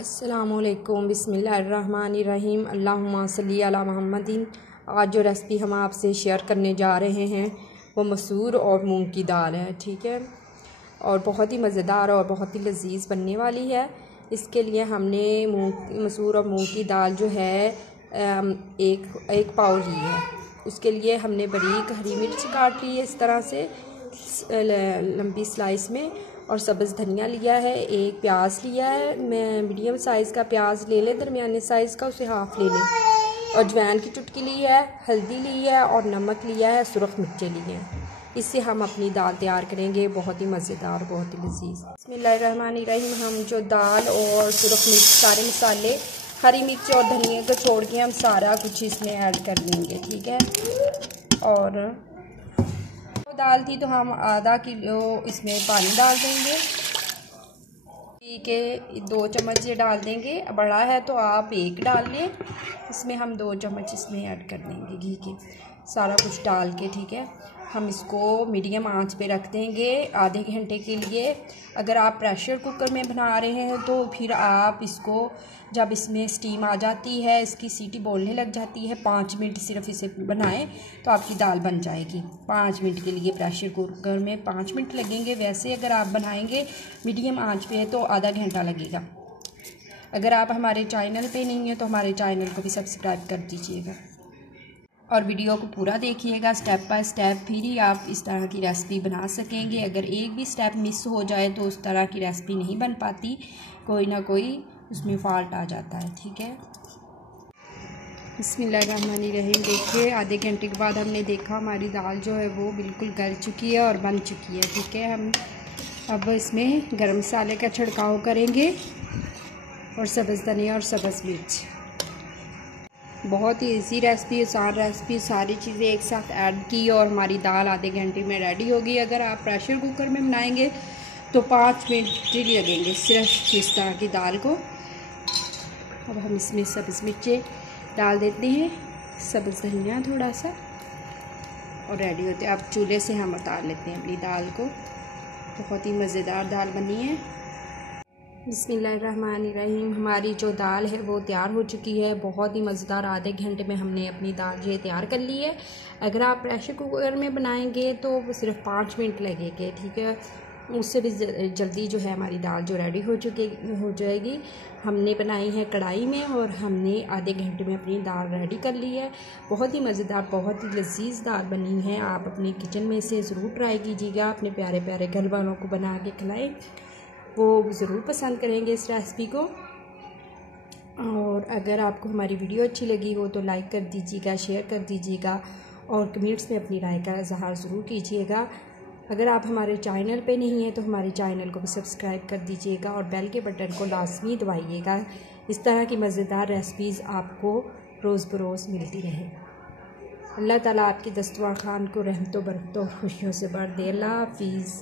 अस्सलामुअलैकुम बिस्मिल्लाहिर्रहमानिर्रहीम अल्लाहुम्मा सल्ली अला मुहम्मदिन। आज जो रेसिपी हम आपसे शेयर करने जा रहे हैं वो मसूर और मूंग की दाल है, ठीक है। और बहुत ही मज़ेदार और बहुत ही लजीज बनने वाली है। इसके लिए हमने मसूर और मूंग की दाल जो है एक पाव ली है। उसके लिए हमने बारीक हरी मिर्च काट ली है इस तरह से लंबी स्लाइस में, और सब्ज़ धनिया लिया है, एक प्याज लिया है। मैं मीडियम साइज़ का प्याज ले लें, दरमियाने साइज़ का उसे हाफ़ ले लें। और अजवाइन की चुटकी ली है, हल्दी ली है और नमक लिया है, सुरख मिर्चें ली हैं। इससे हम अपनी दाल तैयार करेंगे, बहुत ही मज़ेदार, बहुत ही लजीज। बिस्मिल्लाहिर्रहमानिर्रहीम। हम जो दाल और सुरख मिर्च सारे मसाले, हरी मिर्च और धनिया को छोड़ के हम सारा कुछ इसमें ऐड कर देंगे, ठीक है। और दाल थी तो हम आधा किलो इसमें पानी डाल देंगे, ठीक है। 2 चम्मच ये डाल देंगे, बड़ा है तो आप 1 डाल लें। इसमें हम 2 चम्मच इसमें ऐड कर देंगे घी के, सारा कुछ डाल के, ठीक है। हम इसको मीडियम आंच पे रख देंगे आधे घंटे के लिए। अगर आप प्रेशर कुकर में बना रहे हैं तो फिर आप इसको, जब इसमें स्टीम आ जाती है, इसकी सीटी बोलने लग जाती है, 5 मिनट सिर्फ इसे बनाएं तो आपकी दाल बन जाएगी। 5 मिनट के लिए प्रेशर कुकर में 5 मिनट लगेंगे। वैसे अगर आप बनाएंगे मीडियम आंच पे तो आधा घंटा लगेगा। अगर आप हमारे चैनल पे नहीं हैं तो हमारे चैनल को भी सब्सक्राइब कर दीजिएगा और वीडियो को पूरा देखिएगा स्टेप बाय स्टेप, फिर ही आप इस तरह की रेसिपी बना सकेंगे। अगर एक भी स्टेप मिस हो जाए तो उस तरह की रेसिपी नहीं बन पाती, कोई ना कोई उसमें फॉल्ट आ जाता है, ठीक है। बिस्मिल्लाहिर्रहमानिर्रहीम। देखिए आधे घंटे के बाद हमने देखा हमारी दाल जो है वो बिल्कुल गल चुकी है और बन चुकी है, ठीक है। हम अब इसमें गरम मसाले का छिड़काव करेंगे और सब्ज़ धनिया और सब्ज़ मिर्च। बहुत ही इजी रेसिपी, आसान रेसिपी, सारी चीज़ें एक साथ ऐड की और हमारी दाल आधे घंटे में रेडी होगी। अगर आप प्रेशर कुकर में बनाएंगे तो 5 मिनट ही लगेंगे सिर्फ इस तरह की दाल को। अब हम इसमें सब्ज़ मिर्चें डाल देते हैं, सब्ज़ धनिया थोड़ा सा, और रेडी होते हैं। अब चूल्हे से हम उतार लेते हैं अपनी दाल को। बहुत ही मज़ेदार दाल बनी है। बिस्मिल्लाहिर्रहमानिर्रहीम। हमारी जो दाल है वो तैयार हो चुकी है, बहुत ही मज़ेदार। आधे घंटे में हमने अपनी दाल जो है तैयार कर ली है। अगर आप प्रेशर कुकर में बनाएंगे तो वो सिर्फ 5 मिनट लगेंगे, ठीक है। उससे भी जल्दी जो है हमारी दाल जो रेडी हो जाएगी। हमने बनाई है कढ़ाई में और हमने आधे घंटे में अपनी दाल रेडी कर ली है। बहुत ही मज़ेदार, बहुत ही लजीज दाल बनी है। आप अपने किचन में से ज़रूर ट्राई कीजिएगा, अपने प्यारे प्यारे घर वालों को बना के खिलाएं, वो ज़रूर पसंद करेंगे इस रेसिपी को। और अगर आपको हमारी वीडियो अच्छी लगी हो तो लाइक कर दीजिएगा, शेयर कर दीजिएगा और कमेंट्स में अपनी राय का इजहार ज़रूर कीजिएगा। अगर आप हमारे चैनल पे नहीं हैं तो हमारे चैनल को भी सब्सक्राइब कर दीजिएगा और बेल के बटन को लाजमी दबाइएगा। इस तरह की मज़ेदार रेसिपीज़ आपको रोज़ बरोज़ मिलती रहे। अल्लाह ताला आपकी दस्तरखान को रहमतों बरकतों खुशियों से भर दे। अल्लाह हाफिज़।